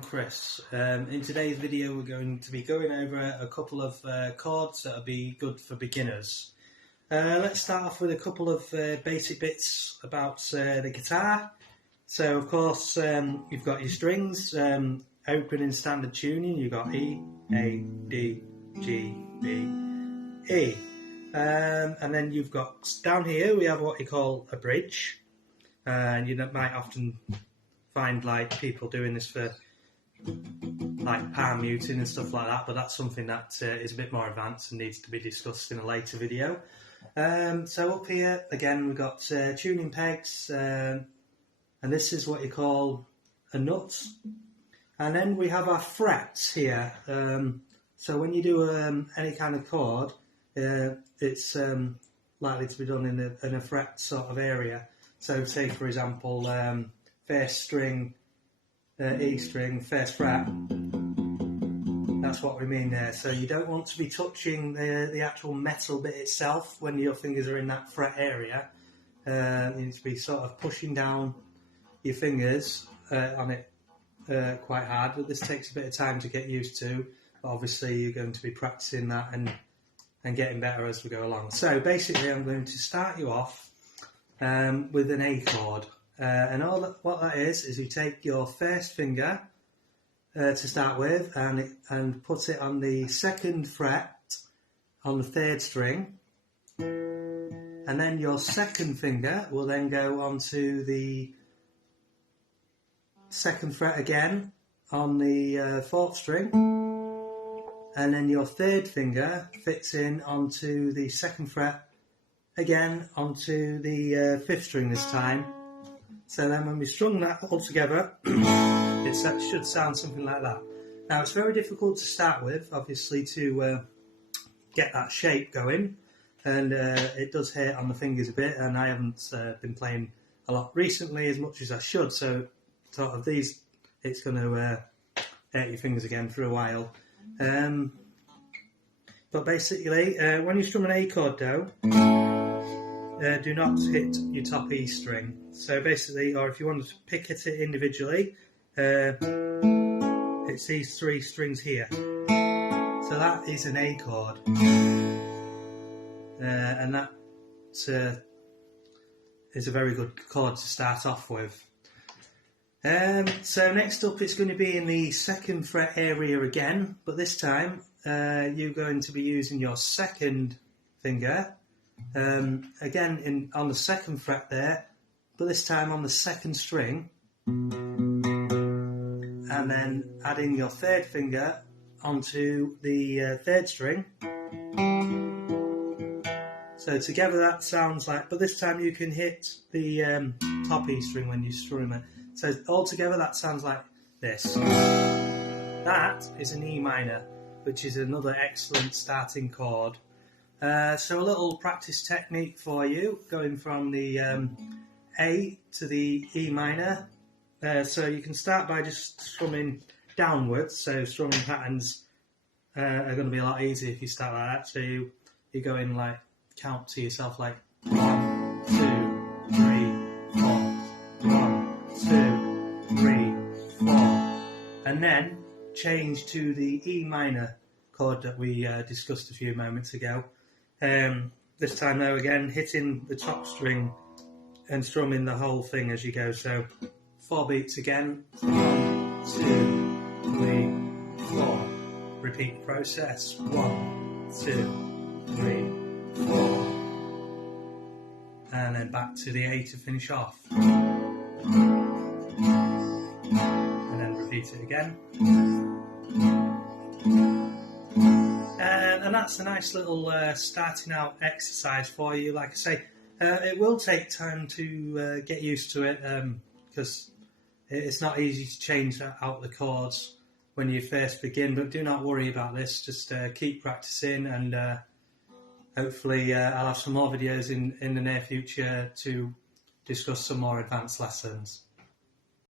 I'm Chris. In today's video we're going to be going over a couple of chords that will be good for beginners. Let's start off with a couple of basic bits about the guitar. So of course you've got your strings, open in standard tuning. You've got E, A, D, G, B, E. And then you've got down here we have what you call a bridge. And you might often find like people doing this for like palm muting and stuff like that, but that's something that is a bit more advanced and needs to be discussed in a later video. So up here again we've got tuning pegs, and this is what you call a nut. And then we have our frets here. So when you do any kind of chord, it's likely to be done in a fret sort of area. So say for example, first string, E string, first fret, that's what we mean there. So you don't want to be touching the actual metal bit itself when your fingers are in that fret area. You need to be sort of pushing down your fingers on it quite hard, but this takes a bit of time to get used to. But obviously you're going to be practicing that and getting better as we go along. So basically I'm going to start you off with an A chord. And what that is you take your first finger to start with and put it on the second fret on the third string, and then your second finger will then go onto the second fret again on the fourth string, and then your third finger fits in onto the second fret again onto the fifth string this time. So then when we strung that all together, it should sound something like that. Now it's very difficult to start with, obviously, to get that shape going, and it does hurt on the fingers a bit, and I haven't been playing a lot recently as much as I should, so sort of these, it's going to hurt your fingers again for a while. But basically, when you strum an A chord down, do not hit your top E string. So basically, or if you want to pick at it individually, it's these three strings here. So that is an A chord, and that is a very good chord to start off with. So next up it's going to be in the second fret area again, but this time you're going to be using your second finger. Again on the second fret there, but this time on the second string, and then adding your third finger onto the third string. So together that sounds like, but this time you can hit the top E string when you strum it. So all together that sounds like this. That is an E minor, which is another excellent starting chord. So a little practice technique for you, going from the A to the E minor. So you can start by just strumming downwards, so strumming patterns are going to be a lot easier if you start like that. So you go in like, count to yourself like 1, 2, 3, 4, 1, 2, 3, 4, and then change to the E minor chord that we discussed a few moments ago. This time though, again, hitting the top string and strumming the whole thing as you go. So 4 beats again. 1, 2, 3, 4. Repeat the process. 1, 2, 3, 4. And then back to the A to finish off. And then repeat it again. And that's a nice little starting out exercise for you. Like I say, it will take time to get used to it, because it's not easy to change out the chords when you first begin, but do not worry about this. Just keep practicing, and hopefully I'll have some more videos in the near future to discuss some more advanced lessons.